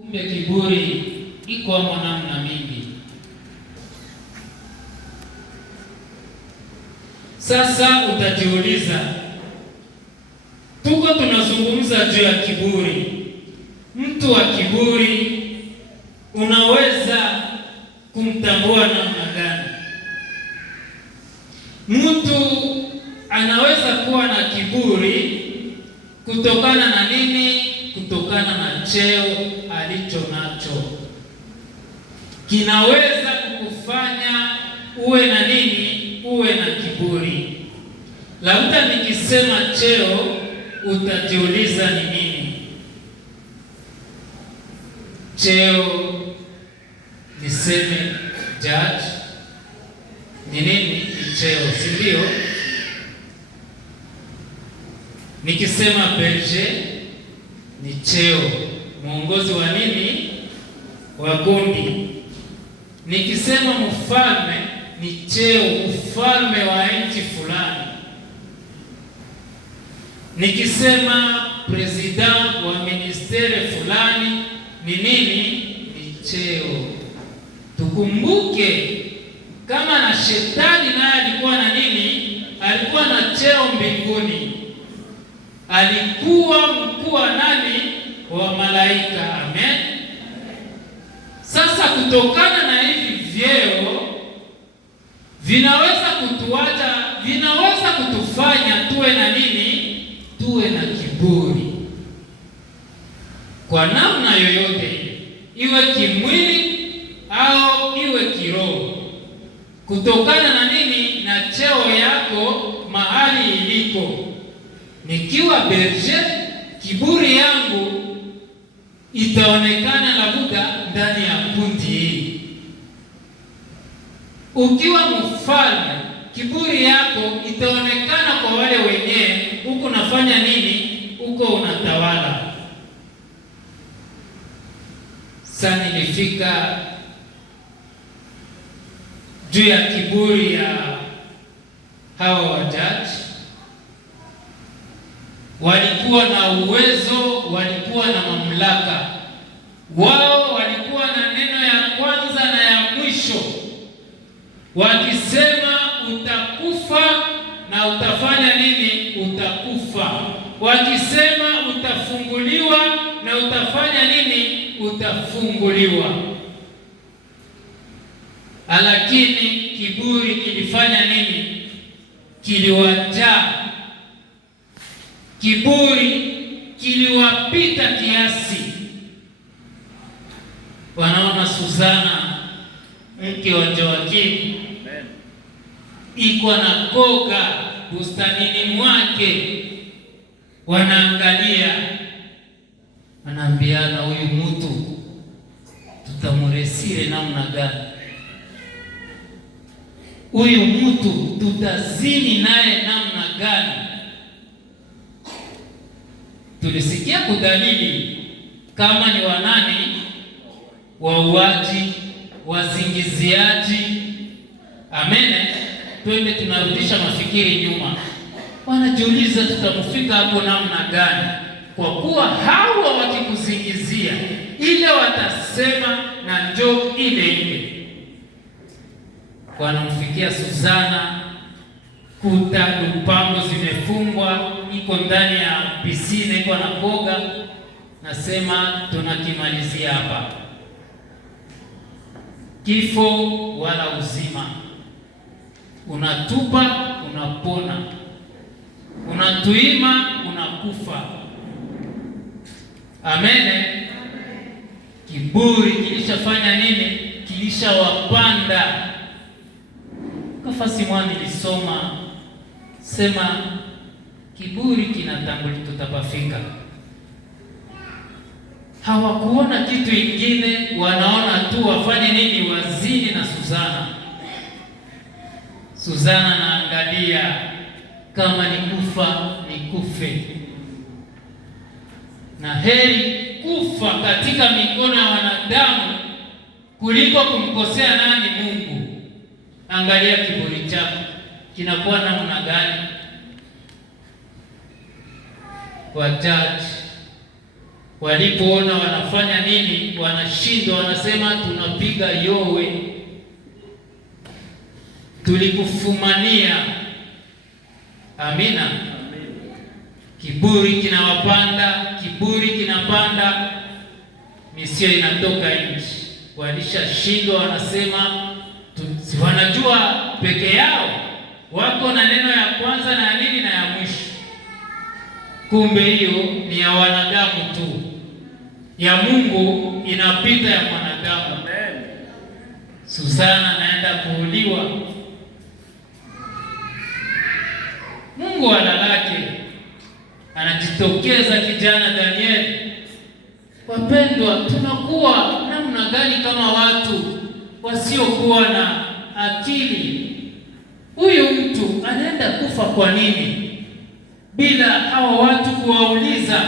Kumbe kiburi iko namna mingi. Sasa utajiuliza, tuko tunazungumza juu ya kiburi. Mtu wa kiburi unaweza kumtambua namna gani? Mtu anaweza kuwa na kiburi kutokana na nini? Kutokana na cheo alicho nacho. Kinaweza kukufanya uwe na nini? Uwe na kiburi. Labda nikisema cheo utajiuliza ni nini? Cheo niseme judge ni nini? Ni cheo, si ndio? Nikisema berger ni cheo, mwongozi wa nini? Wa kundi. Nikisema mfalme ni cheo, ufalme wa nchi fulani. Nikisema president wa ministeri fulani ni nini? Ni cheo. Tukumbuke kama na shetani naye alikuwa na nini? Alikuwa na cheo mbinguni. Alikuwa mkuu wa nani? Wa malaika. Amen. Sasa kutokana na hivi vyeo vinaweza kutuacha, vinaweza kutufanya tuwe na nini? Tuwe na kiburi kwa namna yoyote, iwe kimwili au iwe kiroho, kutokana na nini? Na cheo yako mahali iliko. Nikiwa berger, kiburi yangu itaonekana labda ndani ya kundi hii. Ukiwa mfalme, kiburi yako itaonekana kwa wale wenyewe huko nafanya nini? Huko unatawala. Sasa nilifika juu ya kiburi ya hawa wajaji. Walikuwa na uwezo, walikuwa na mamlaka. Wao walikuwa na neno ya kwanza na ya mwisho. Wakisema utakufa na utafanya nini? Utakufa. Wakisema utafunguliwa na utafanya nini? Utafunguliwa. Lakini kiburi kilifanya nini? Kiliwajaa. Kiburi kiliwapita kiasi. Wanaona Susana mke wa Joakimu iko na koga bustanini mwake, wanaangalia, wanaambiana, huyu mtu tutamuresire namna gani? Huyu mtu tutazini naye namna gani? Tulisikia kudalili kama ni wanani? Wauaji, wazingiziaji. Amene. Twende tunarudisha mafikiri nyuma. Wanajiuliza tutamfika hapo namna gani? Kwa kuwa hawa wakikuzingizia ile watasema na njoo ile ile. Wanamfikia Susana, kuta lupango zimefungwa, iko ndani ya pisine, iko na koga. Nasema tunakimalizia hapa. Kifo wala uzima. Unatupa, unapona. Unatuima, unakufa. Amene. Kiburi kilishafanya nini? Kilishawapanda. Kafasi mwani nilisoma sema kiburi kinatanguli tutapafika. Hawakuona kitu ingine, wanaona tu wafanye nini? Wazini na Susana. Susana naangalia, kama ni kufa ni kufe, na heri kufa katika mikono ya wanadamu kuliko kumkosea nani? Mungu. Angalia kiburi chako kinakuwa namna gani? Wajaji Walipoona wanafanya nini, wanashindwa, wanasema tunapiga yowe, tulikufumania. Amina. Kiburi kinapanda, misio inatoka nchi. Walishashindwa, wanasema wanajua peke yao, wako na neno ya kwanza na nini na ya mwisho. Kumbe hiyo ni ya wanadamu tu, ya Mungu inapita ya mwanadamu. Susana anaenda kuuliwa, Mungu analake anajitokeza kijana Danieli. Wapendwa, tunakuwa namna gani kama watu wasiokuwa na akili? Huyu mtu anaenda kufa kwa nini? Bila hawa watu kuwauliza,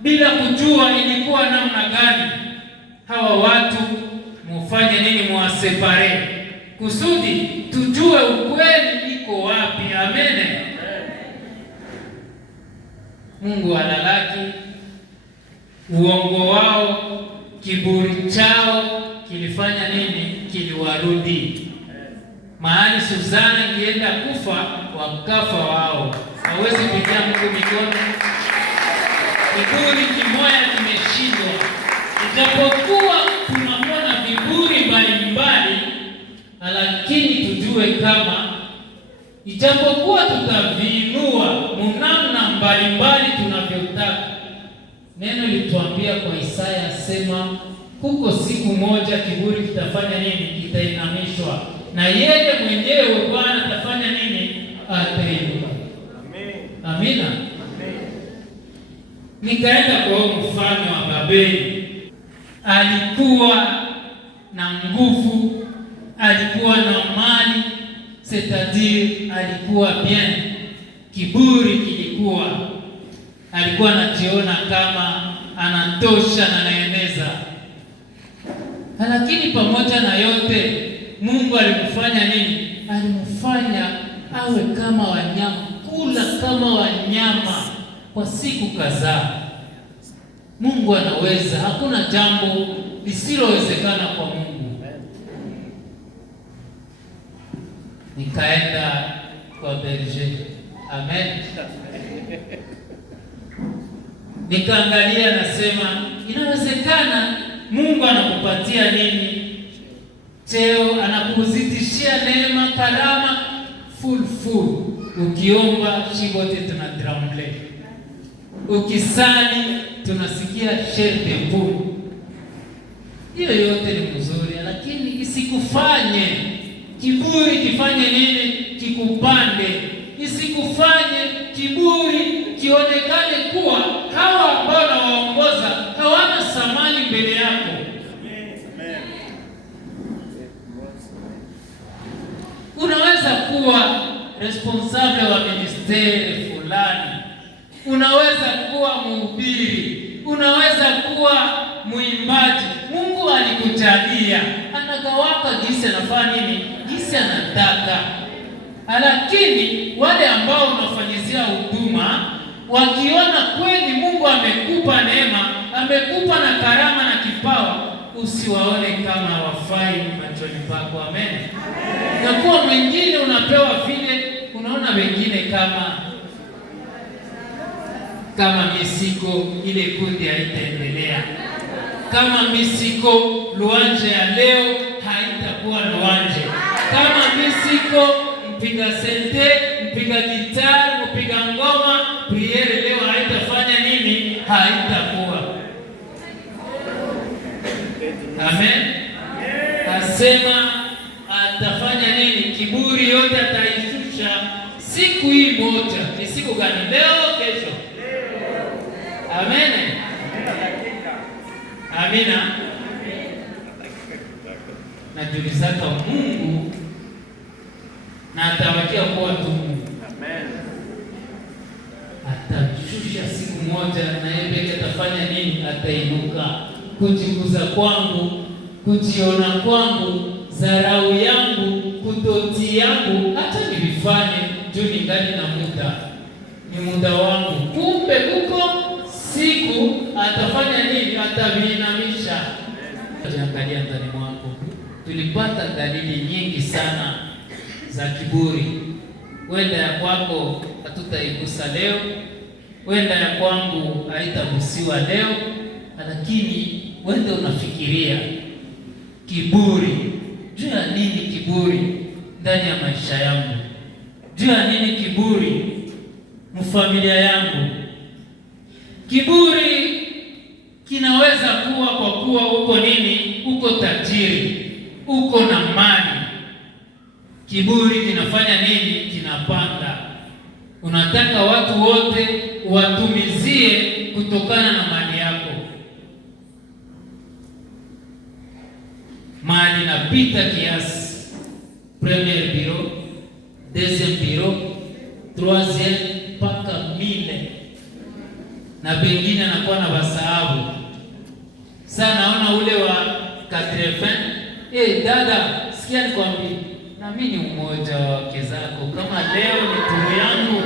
bila kujua ilikuwa namna gani. Hawa watu mufanye nini? Muwasepare kusudi tujue ukweli iko wapi. Amene. Mungu analaki uongo wao, kiburi chao kilifanya nini? Kiliwarudi. Mahali Susana ingeenda kufa, wakafa wao. Hawezi kupigia Mungu mikono. Kiburi kimoya kimeshindwa. Ijapokuwa tunaona viburi mbalimbali, lakini tujue kama ijapokuwa tutaviinua munamna mbalimbali tunavyotaka, neno lituambia kwa Isaya, sema huko siku moja kiburi kitafanya nini? Kitainamishwa, na yeye mwenyewe Bwana atafanya nini? Atainuka. Amina. Nikaenda kwa mfalme wa Babeli. Alikuwa na nguvu, alikuwa na mali, c'est-à-dire alikuwa bien. Kiburi kilikuwa, alikuwa anajiona kama anatosha na anaeneza. Lakini pamoja na yote, Mungu alimfanya nini? Alimfanya awe kama wanyama, kula kama wanyama kwa siku kadhaa. Mungu anaweza, hakuna jambo lisilowezekana kwa Mungu. Nikaenda kwa berger. Amen. Nikaangalia, nasema inawezekana. Mungu anakupatia nini? Cheo, anakuzidishia neema, karama full. Ukiomba shibote tunadramble, ukisali tunasikia sherte pum. Hiyo yote ni mzuri, lakini isikufanye kiburi kifanye nini? Kikupande. Isikufanye kiburi kionekane kuwa hawa ambao nawaongoza hawana thamani mbele yako. Unaweza kuwa responsable wa ministeri fulani, unaweza kuwa mhubiri, unaweza kuwa mwimbaji. Mungu alikujalia, anagawaka jinsi anafanya nini, jinsi anataka. Lakini wale ambao unafanyizia huduma, wakiona kweli Mungu amekupa neema, amekupa na karama na kipawa, usiwaone kama hawafai machoni pako. Amen. Na kuwa mwingine unapewa vile, unaona wengine kama misiko, ile kundi haitaendelea. Kama misiko, luanje ya leo haitakuwa luanje. Kama misiko, mpiga sente, mpiga gitaa, mpiga ngoma, priere leo haitafanya nini? Haitakuwa. Amen. Asema atafanya nini? Kiburi yote ataishusha siku hii moja. Ni siku gani? Leo, kesho. Amen. Amina. Najulizaka Mungu na atawakia kuwa tu Mungu. Amen. Atashusha siku moja, na yeye pekee atafanya nini? Atainuka. Kujiguza kwangu, kujiona kwangu, dharau yangu, kutoti yangu, hata nilifanye juu ningali na muda, ni muda wangu. Kumbe kuko siku atafanya nini? Ataviinamisha. Angalia ndani mwako, tulipata dalili nyingi sana za kiburi. Wenda ya kwako hatutaigusa leo, wenda ya kwangu haitagusiwa leo, lakini wenda unafikiria kiburi. Juu ya nini kiburi ndani ya maisha yangu? Juu ya nini kiburi mfamilia yangu? Kiburi kinaweza kuwa kwa kuwa uko nini? Uko tajiri, uko na mali. Kiburi kinafanya nini? Kinapanda. Unataka watu wote watumizie kutokana na mali yako. Mali napita kiasi. Premier bureau, deuxième bureau, troisième mpaka 1000. Na pengine anakuwa na wasahabu. Sasa naona ule wa 80. Dada, sikia nikwambie, na mimi ni mmoja wa wake zako. Kama leo ni tunu yangu,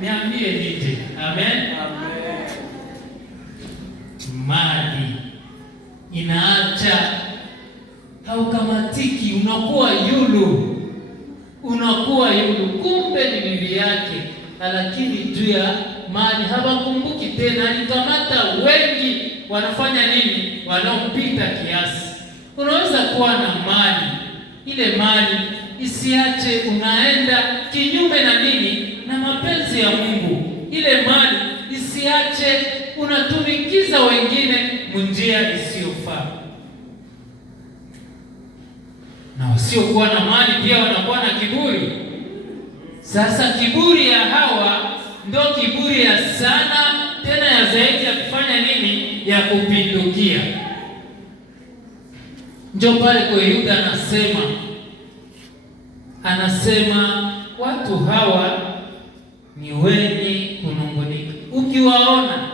niambie nije. Amen. Amen. Mali inaacha haukamatiki, unakuwa yulu. Kumbe ni bibi yake, lakini juu ya mali hawakumbuki tena. Alikamata wengi, wanafanya nini? Wanaopita kiasi. Unaweza kuwa na mali, ile mali isiache unaenda kinyume na nini? Na mapenzi ya Mungu. Ile mali isiache unatumikiza wengine munjia isiyofaa. Na wasiokuwa na mali pia wanakuwa na kiburi. Sasa kiburi ya hawa ndio kiburi ya sana, tena ya zaidi, ya kufanya nini? Ya kupindukia. Ndio pale kwa Yuda anasema watu hawa ni wenye kunungunika. Ukiwaona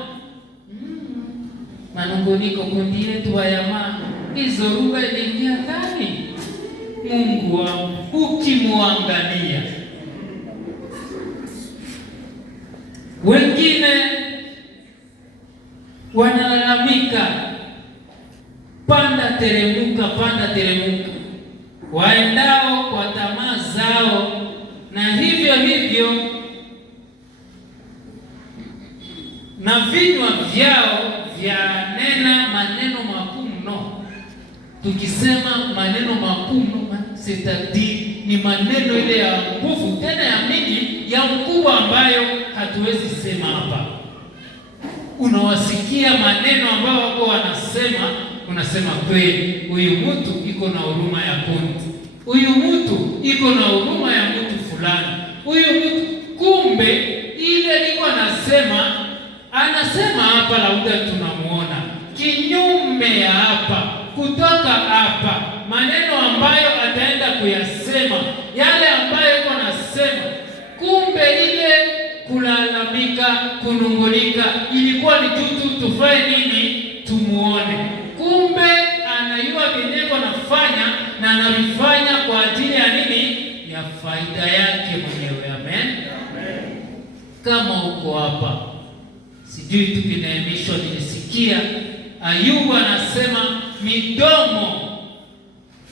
manunguniko kundi yetu wa yamaa, hizo lugha iliingia ndani. Mungu wangu, ukimwangalia wengine wanalalamika, panda teremuka, waendao kwa tamaa zao, na hivyo na vinywa vyao vyanena maneno makuu mno. Tukisema maneno makuu mno, ni maneno ile ya nguvu, tena ya mingi, ya mkubwa, ambayo hatuwezi sema hapa. Unawasikia maneno ambayo wako wanasema, unasema kweli, huyu mtu iko na huruma ya kundi, huyu mtu iko na huruma ya mtu fulani, huyu mtu. Kumbe ile iko anasema hapa, labda tunamuona kinyume ya hapa, kutoka hapa, maneno ambayo ataenda kuyasema, yale ambayo iko nasema. Kumbe ile kulalamika, kunungunika ilikuwa ni tu tufanye nini? Tumuone. Kumbe anayua vineko nafanya, na anavifanya kwa ajili ya nini? Ya faida yake mwenyewe. Amen. Kama uko hapa, sijui tukineemishwa, nilisikia Ayubu anasema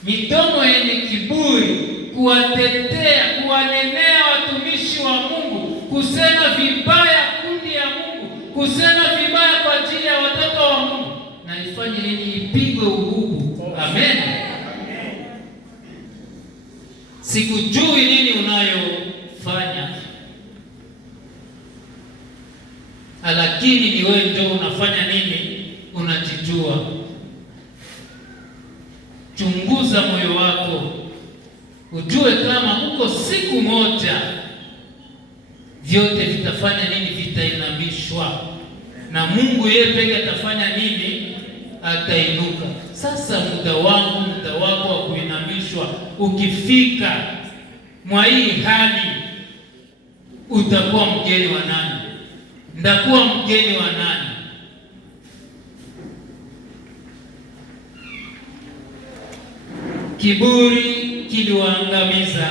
midomo yenye kiburi, kuwatetea, kuwanenea watumishi wa Mungu, kusema vibaya kundi ya Mungu, kusema vibaya kwa ajili ya watoto wa Mungu, na ifanye nini? Ipigwe ugugu. Amen. Sikujui nini unayofanya, lakini ni wewe ndio unafanya nini? Unajijua. Chunguza moyo wako, ujue kama uko siku moja vyote vitafanya nini? Vitainamishwa na Mungu. Yeye pekee atafanya nini? Atainuka. Sasa muda wako wa kuinamishwa ukifika, mwa hii hali, utakuwa mgeni wa nani? Ndakuwa mgeni wa nani? Kiburi kiliwaangamiza